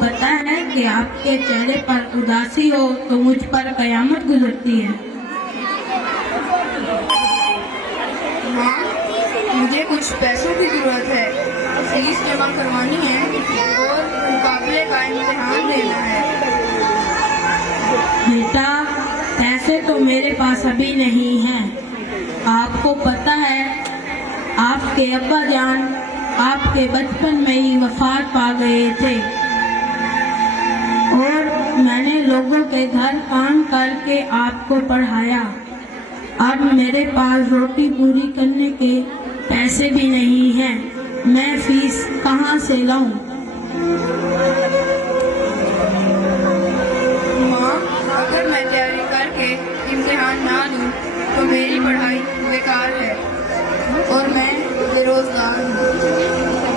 पता है कि आपके चेहरे पर उदासी हो तो मुझ पर कयामत गुजरती है। माँ, मुझे कुछ पैसों की जरूरत है, फीस जमा करवानी है और मुकाबले का इम्तिहान देना है। बेटा, पैसे तो मेरे पास अभी नहीं हैं। आपको पता है आपके अब्बा जान आपके बचपन में ही वफात पा गए थे और मैंने लोगों के घर काम करके आपको पढ़ाया। अब मेरे पास रोटी पूरी करने के पैसे भी नहीं हैं। मैं फीस कहाँ से लाऊं? माँ, अगर मैं तैयारी करके इम्तिहान ना दूँ तो मेरी पढ़ाई बेकार है और मैं बेरोजगार हूँ।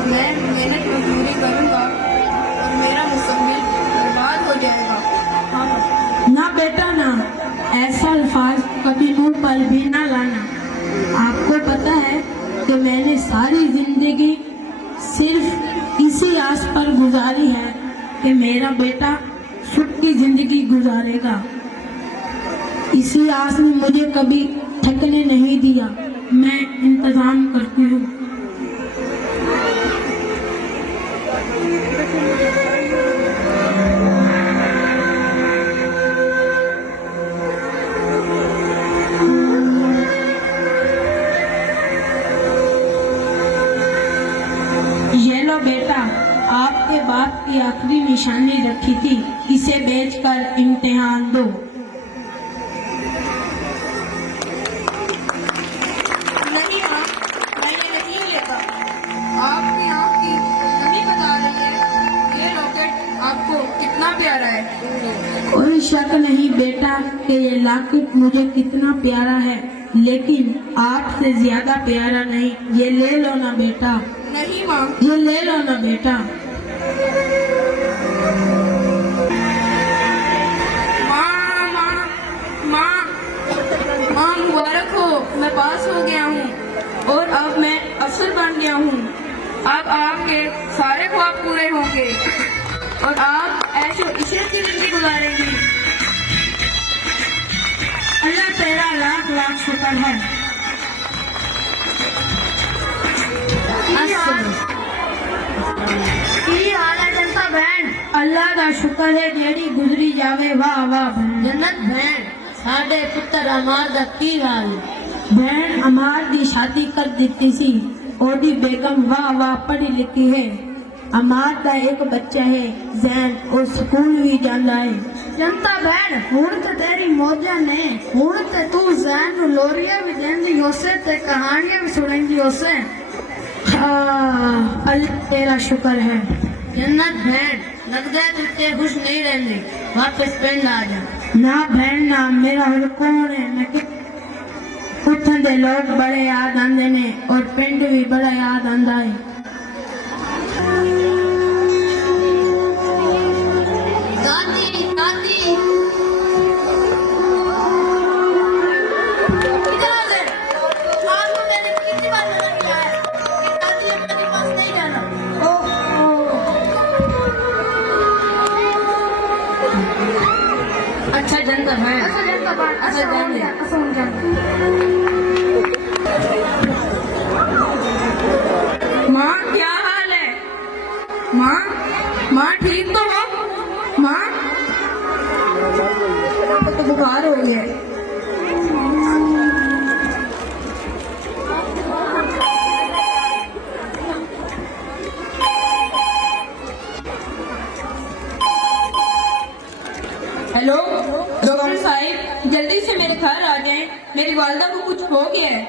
मैं मेहनत मजदूरी करूँगा और मेरा मुस्तकबिल बर्बाद हो जाएगा। हाँ ना बेटा ना, ऐसा अल्फाज कभी मुंह पर भी ना लाना। आपको पता है कि मैंने सारी जिंदगी सिर्फ इसी आस पर गुजारी है कि मेरा बेटा सुख की जिंदगी गुजारेगा। इसी आस ने मुझे कभी थकने नहीं दिया। मैं इंतजाम करती हूँ। ये लो बेटा, आपके बाप की आखिरी निशानी रखी थी, इसे बेचकर इम्तिहान दो। नहीं माँ, मैं ये नहीं लेता। आपकी आँख की नहीं बता रही है ये रॉकेट आपको कितना प्यारा है। कोई शक नहीं बेटा कि ये लॉकेट मुझे कितना प्यारा है, लेकिन आपसे ज्यादा प्यारा नहीं। ये ले लो ना बेटा, नहीं माँ, ये ले लो ना बेटा। माँ माँ माँ माँ, मुबारक हो, मैं पास हो गया हूँ और अब मैं अफसर बन गया हूँ। अब आपके सारे ख्वाब पूरे होंगे और आप ऐशो इशरत की जिंदगी गुजारेंगी। अल्लाह तेरा लाख लाख शुक्र है। की हाल है जनता बहन? अल्लाह का शुक्र है जेड़ी गुजरी जावे। वाह वाह बहन। जन्नत बहन, साडे पुत्र अमार दा की हाल है? बहन अमार दी शादी कर दी सी। ओदी बेगम वाह वाह पढ़ी लिखी है। अमार दा एक बच्चा है जैन, और स्कूल भी जाता है। जनता बहन, हुण ते तेरी मौजा ने, हुण ते तू जैन नू लोरियां भी देंदी होसे ते कहानियां भी सुनेंदी होसे। हाँ, अल्लाह तेरा शुक्र है। जन्नत बहन, लगदा है तू ते खुश नहीं रहंदी, वापस पिंड आ जा। ना बहन ना, मेरा हुण कौन है? मैं उत्थन दे लोग बड़े याद आंदे ने और पिंड भी बड़ा याद आंदा है। दादी दादी, इधर आ ले। आपको मैंने कितनी बार मना किया है कि दादी अम्मा के पास नहीं जाना। अच्छा जनता बहन, अच्छा माँ, क्या हाल है? माँ माँ, ठीक तो हो? माँ तो बुखार हो गई है। हेलो डॉक्टर साहब, जल्दी से मेरे घर आ जाएं, मेरी वालदा को कुछ हो गया है।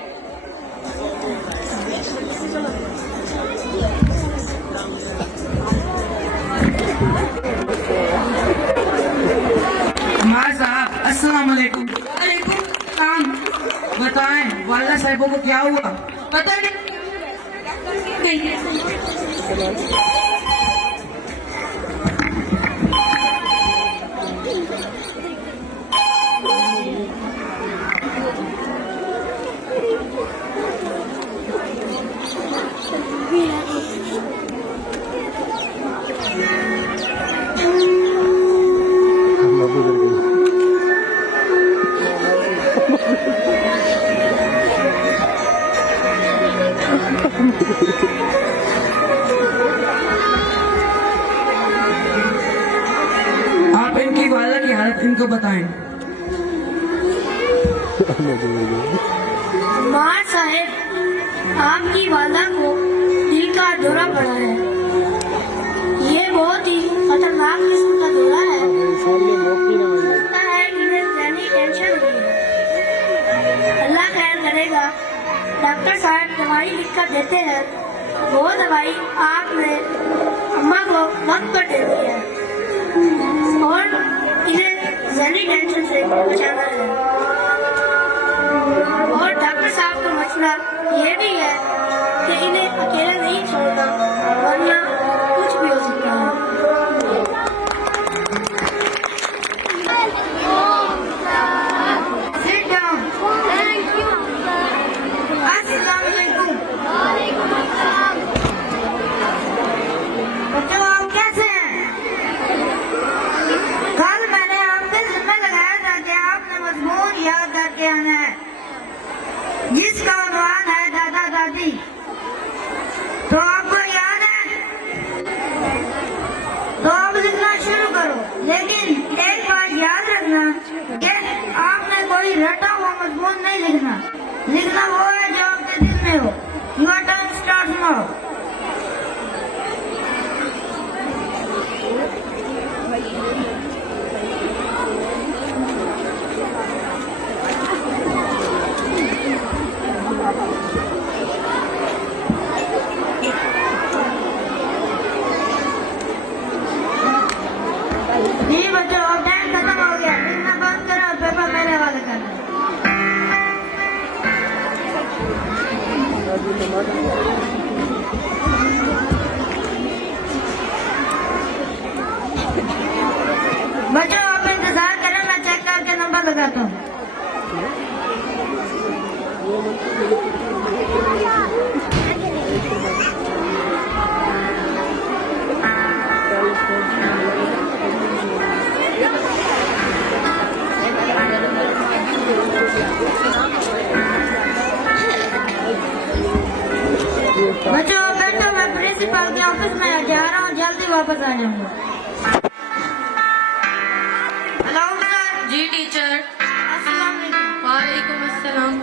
हमारे साहब अस्सलाम वालेकुम। वालेकुम सलाम। बताएं वाला साहिबों को क्या हुआ? पता नहीं। बताएं। मां साहेब, आपकी वाला को दिल का दौरा पड़ा है। ये बहुत ही खतरनाक किस्म का दौरा है। लगता है इन्हें ज़हनी टेंशन हुई है। अल्लाह खैर करेगा। डॉक्टर साहब दवाई लिख कर देते हैं। वो दवाई आपने अम्मा को वक्त पर दे दी है और इन्हें ज़हनी टेंशन से बचाना है। और डॉक्टर साहब का मसला ये भी है कि इन्हें अकेला नहीं छोड़ना, वरना कुछ भी हो सकता है। Sit down. Thank you. अस्सलाम वालेकुम। बच्चों, आप कैसे हैं? कल मैंने आपसे जिम्मा लगाया था कि आपने मजमून याद करके आना है, जिसका उन्वान है दादा दादी। तो आपको याद है? तो आप लिखना शुरू करो, लेकिन एक बात याद रखना कि आपने कोई रटा हुआ मजमून नहीं लिखना। लिखना वो है जो आपके दिल में हो। Your turn starts now. जी बच्चों, अब टाइम खत्म हो गया। लिखना बंद करो और पेपर मेरे हवाले करना। बच्चों, आप इंतजार करें, मैं चेक करके नंबर लगाता हूँ। बच्चों, बैठो, मैं प्रिंसिपल के ऑफिस में जा रहा हूँ, जल्दी वापस आ जाऊंगा। Hello sir. जी टीचर। अस्सलाम वालेकुम। वालेकुम अस्सलाम।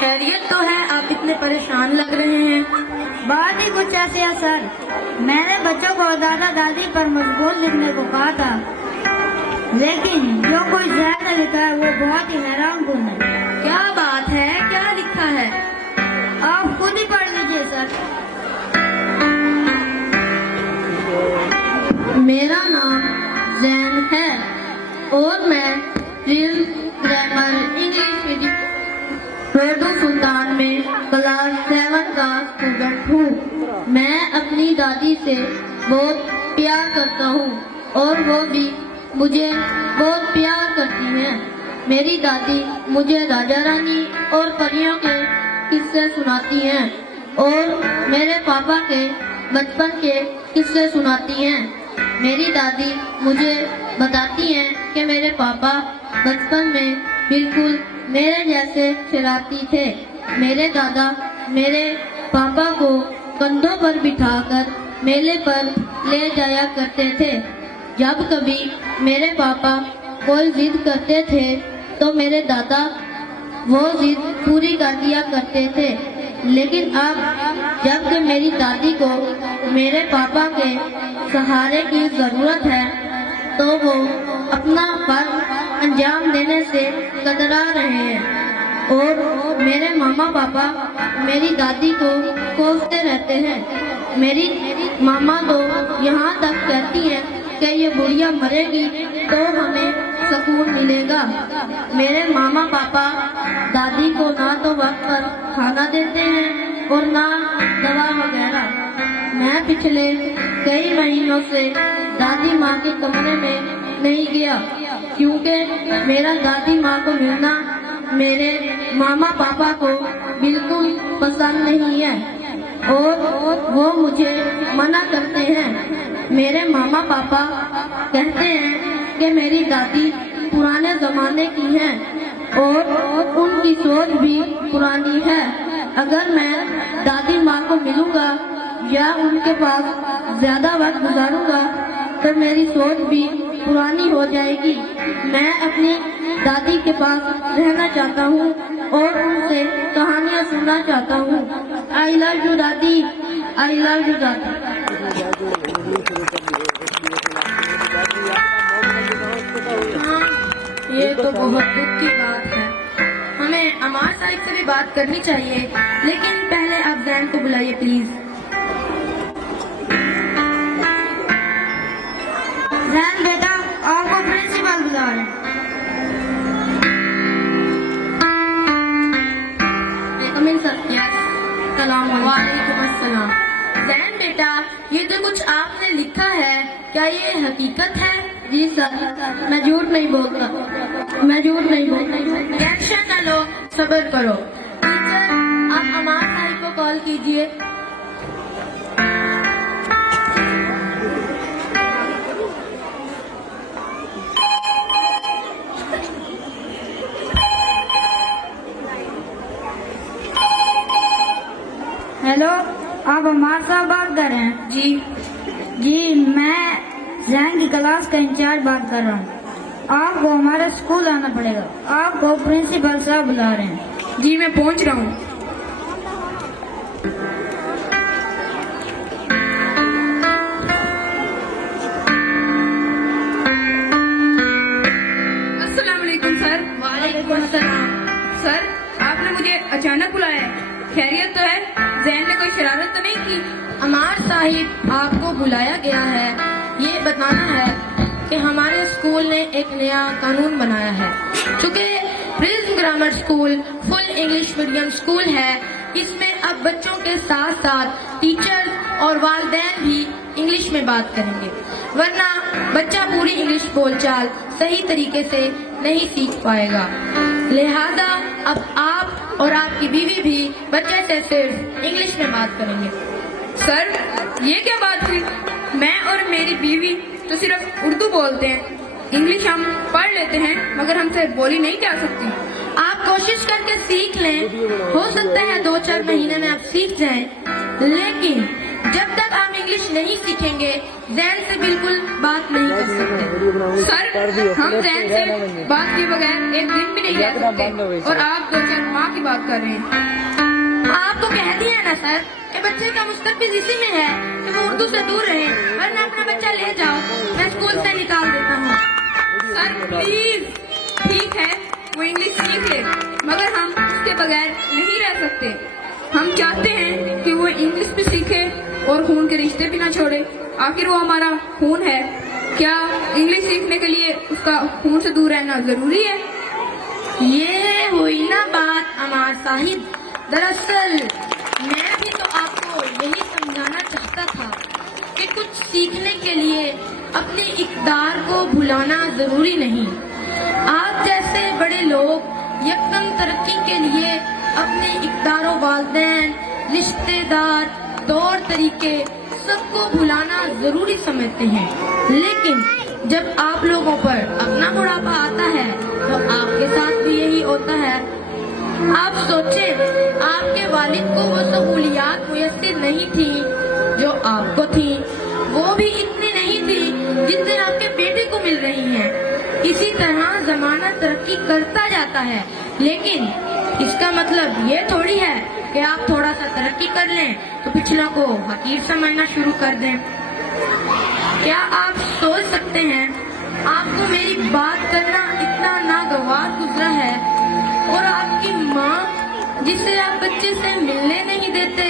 खैरियत तो है? आप इतने परेशान लग रहे हैं। बात ही कुछ ऐसी है सर। मैंने बच्चों को दादा दादी पर मजबूर लिखने को कहा था, लेकिन जो कोई ज़हन ने लिखा है वो बहुत ही हैरान कुन है। क्या बात है? क्या लिखा है? आप खुद ही पढ़ लीजिए सर। मेरा नाम जैन है और मैं Prince Grammar English medium Urdu सुल्तान में क्लास 7 का स्टूडेंट हूँ। मैं अपनी दादी से बहुत प्यार करता हूँ और वो भी मुझे बहुत प्यार करती हैं। मेरी दादी मुझे राजा रानी और परियों के किस्से सुनाती हैं और मेरे पापा के बचपन के किस्से सुनाती हैं। मेरी दादी मुझे बताती हैं कि मेरे पापा बचपन में बिल्कुल मेरे जैसे शरारती थे। मेरे दादा मेरे पापा को कंधों पर बिठाकर मेले पर ले जाया करते थे। जब कभी मेरे पापा कोई जिद करते थे तो मेरे दादा वो जिद पूरी कर दिया करते थे। लेकिन अब जब कि मेरी दादी को मेरे पापा के सहारे की जरूरत है तो वो अपना फर्ज अंजाम देने से कतरा रहे हैं और मेरे मामा पापा मेरी दादी को कोसते रहते हैं। मेरी मामा तो यहाँ तक कहती हैं कि ये बुढ़िया मरेगी तो हमें सुकून मिलेगा। मेरे मामा पापा दादी को ना तो वक्त पर खाना देते हैं और ना दवा वगैरह। मैं पिछले कई महीनों से दादी माँ के कमरे में नहीं गया क्योंकि मेरा दादी माँ को मिलना मेरे मामा पापा को बिल्कुल पसंद नहीं है और वो मुझे मना करते हैं। मेरे मामा पापा कहते हैं कि मेरी दादी पुराने जमाने की है और उनकी सोच भी पुरानी है। अगर मैं दादी माँ को मिलूंगा या उनके पास ज्यादा वक्त गुजारूंगा तो मेरी सोच भी पुरानी हो जाएगी। मैं अपनी दादी के पास रहना चाहता हूँ और उनसे कहानियाँ सुनना चाहता हूँ। आई लव यू दादी, आई लव यू दादी। हाँ, ये तो बहुत दुख की बात है। हमें अमार साहिब से भी बात करनी चाहिए, लेकिन पहले आप जैन को बुलाइए प्लीज। जैन बेटा, आपको प्रिंसिपल बुला रहे हैं। वालेकुम अस्सलाम। जैन बेटा, ये जो कुछ आपने लिखा है, क्या ये हकीकत है? जी सर, मैं झूठ नहीं बोलता, मैं झूठ नहीं बोलता। टेंशन न लो, सब्र करो। टीचर, आप अमार साहिब को कॉल कीजिए। हेलो, आप अमार साहब बात कर रहे हैं? जी, मैं जैन की क्लास का इंचार्ज बात कर रहा हूँ। आपको हमारे स्कूल आना पड़ेगा। आपको प्रिंसिपल साहब बुला रहे हैं। जी, मैं पहुंच रहा हूँ। अस्सलाम वालेकुम सर। वालेकुम अस्सलाम। सर, आपने मुझे अचानक बुलाया है, खैरियत तो है? जैन ने कोई शरारत तो नहीं की? अमार साहिब, आपको बुलाया गया है ये बताना है कि हमारे स्कूल ने एक नया कानून बनाया है। क्योंकि prism grammar school full English medium school है, इसमें अब बच्चों के साथ साथ टीचर और वालिदैन भी इंग्लिश में बात करेंगे, वरना बच्चा पूरी इंग्लिश बोलचाल सही तरीके से नहीं सीख पाएगा। लिहाजा अब आप और आपकी बीवी भी बच्चे से सिर्फ इंग्लिश में बात करेंगे। सर, ये क्या बात हुई? मैं और मेरी बीवी तो सिर्फ उर्दू बोलते हैं, इंग्लिश हम पढ़ लेते हैं, मगर हमसे बोली नहीं जा सकती। आप कोशिश करके सीख लें, हो सकता है 2-4 महीने में आप सीख जाएं, लेकिन जब तक आप इंग्लिश नहीं सीखेंगे जैन से बिल्कुल बात नहीं कर सकते। सर, हम जैन से बात किए बगैर एक दिन भी नहीं रह सकते, और आप 2-4 माह की बात कर रहे हैं। आपको कह दिया है ना सर कि बच्चे का मुस्तकबिल इसी में है कि वो उर्दू से दूर रहे, वरना अपना बच्चा ले जाओ, मैं स्कूल से निकाल देता हूँ। सर प्लीज, ठीक है वो इंग्लिश सीख ले, मगर हम उसके बगैर नहीं रह सकते। हम चाहते हैं कि वो इंग्लिश भी सीखे और खून के रिश्ते भी ना छोड़े। आखिर वो हमारा खून है। क्या इंग्लिश सीखने के लिए उसका खून से दूर रहना जरूरी है? ये हुई ना बात अमार साहिब। दरअसल मैं भी तो आपको यही समझाना चाहता था कि कुछ सीखने के लिए अपने इक़्तिदार को भुलाना जरूरी नहीं। आप जैसे बड़े लोग यकदम तरक्की के लिए अपने इक़्तिदार, वालिदैन, रिश्तेदार, तौर तरीके सबको भुलाना जरूरी समझते हैं, लेकिन जब आप लोगों पर अपना बुढ़ापा आता है तो आपके साथ भी यही होता है। आप सोचें, आपके वालिद को वो सहूलियात मुयस्सर नहीं थी जो आपको थी, वो भी इतनी नहीं थी जितने आपके बेटे को मिल रही हैं। इसी तरह जमाना तरक्की करता जाता है, लेकिन इसका मतलब ये थोड़ी है कि आप थोड़ा सा तरक्की कर लें तो पिछलों को हकीर समझना शुरू कर दें। क्या आप सोच सकते हैं, आपको मेरी बात करना इतना नागवार गुजरा है, और आपकी माँ जिसे आप बच्चे से मिलने नहीं देते,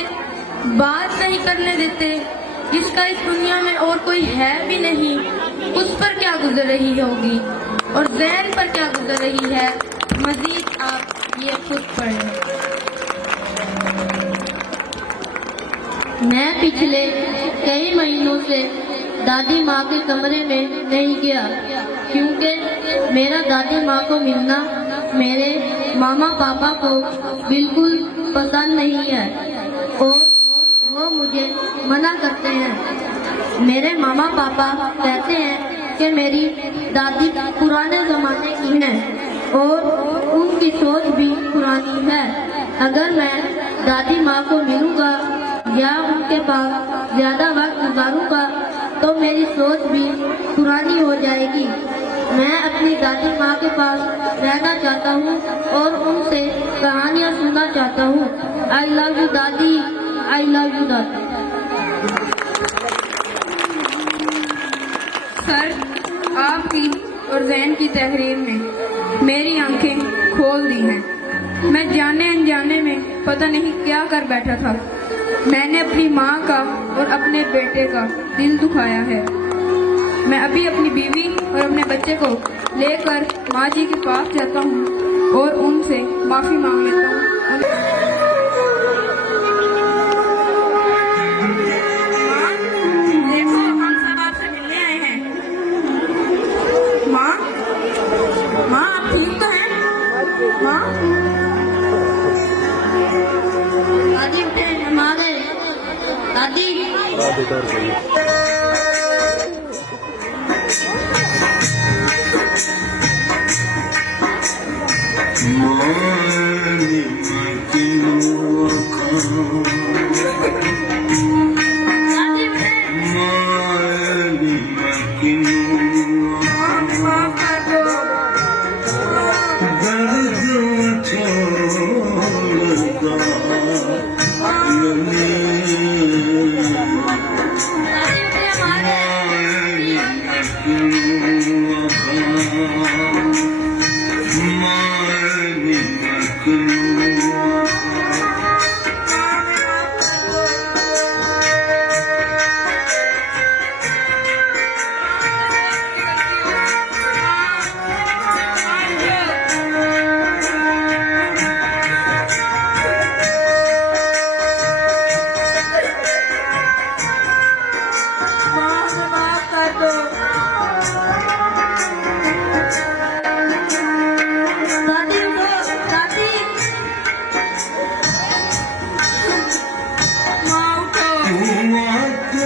बात नहीं करने देते, जिसका इस दुनिया में और कोई है भी नहीं, उस पर क्या गुजर रही होगी और जैन पर क्या गुजर रही है, मजीद आप ये खुद पढ़ें। मैं पिछले कई महीनों से दादी माँ के कमरे में नहीं गया, क्योंकि मेरा दादी माँ को मिलना मेरे मामा पापा को बिल्कुल पसंद नहीं है और वो मुझे मना करते हैं। मेरे मामा पापा कहते हैं कि मेरी दादी पुराने जमाने की है और उनकी सोच भी पुरानी है। अगर मैं दादी माँ को मिलूंगा या उनके पास ज्यादा वक्त गुजारूंगा तो मेरी सोच भी पुरानी हो जाएगी। मैं अपनी दादी माँ के पास रहना चाहता हूँ और उनसे कहानियाँ सुनना चाहता हूँ। आई लव यू दादी, आई लव यू दादी। सर, आपकी और जैन की तहरीर ने मेरी आंखें खोल दी हैं। मैं जाने अनजाने में पता नहीं क्या कर बैठा था। मैंने अपनी माँ का और अपने बेटे का दिल दुखाया है। मैं अभी अपनी बीवी और अपने बच्चे को लेकर माँ जी के पास जाता हूँ और उनसे माफी मांग लेता हूँ। देखो, हम सब आपसे मिलने आए हैं। माँ, माँ आप ठीक तो हैं? माँ, दादी उठे, हम आ गए। दादी दादी उठे। माफ कर दो। दादी उठे, हम आ गए। माफ कर दो। दादी उठो, दादी। माँ उठो। माफ कर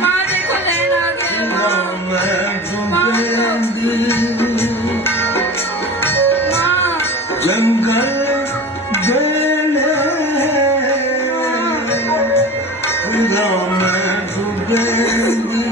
माँ देखो, लैन आ गया। माँ, जंगल बेले खुदा मैं डूबेंगी